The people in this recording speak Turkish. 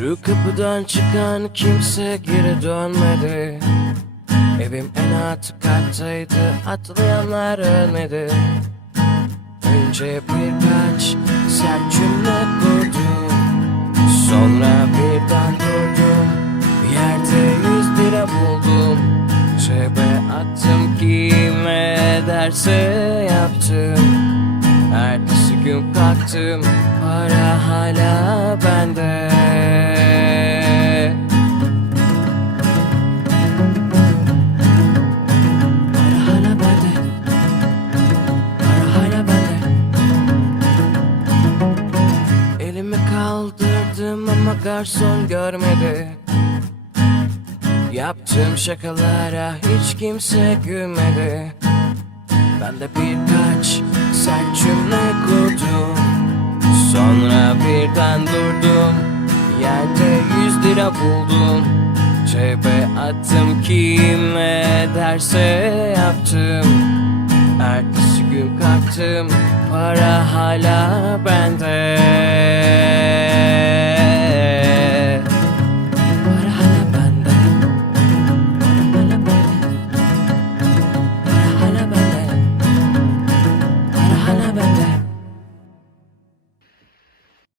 Şu kapıdan çıkan kimse geri dönmedi. Evim en alt kattaydı atlayanlar ölmedi. Önce birkaç sert cümle kurdum Sonra birden durdum Yerde yüz lira buldum. Cebe attım kime derse yaptım. Ertesi gün kalktım Para hala bende Elimi kaldırdım ama garson görmedi. Yaptığım şakalara hiç kimse gülmedi. Ben de birkaç sert cümle kurdum. Sonra birden durdum. Yerde yüz lira buldum. Cebe attım kime derse yaptım. Ertesi gün kalktım. Para hala bende la la.